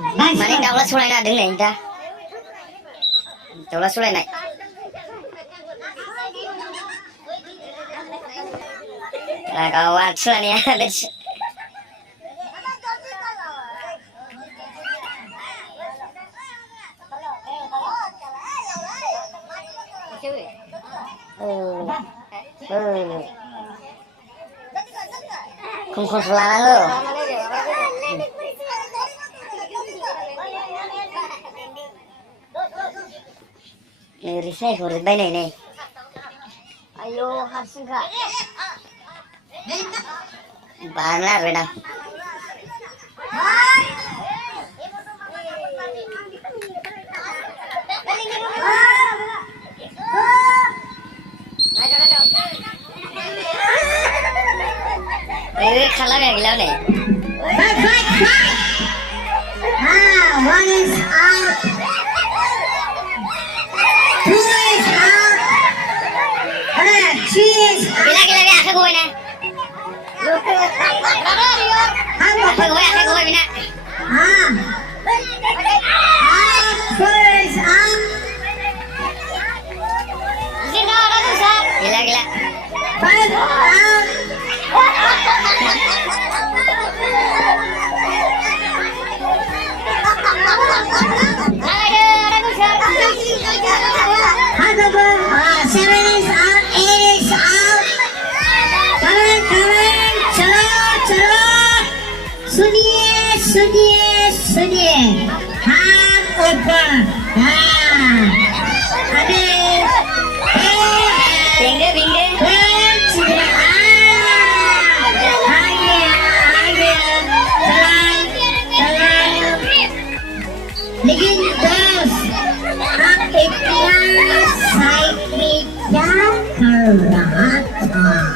Mana daulat sulai na deng nih dah. Daulat sulai naik. Nah kawan sulai ya. Không không là đâu. Risai huruf bay này này. Ayo hasil kak. Benar benar. Ini kalah gak gila nih? One is out. Two is out. Three is out. Gila gila gila aku gue nih. Aku gue bina. Four is out. Gila gila. Five out. Seven is out, eight is out. Chalo. Suniye. Hand open. Bingde. लेकिन दोस्त आप इतना side में क्या कर रहा था?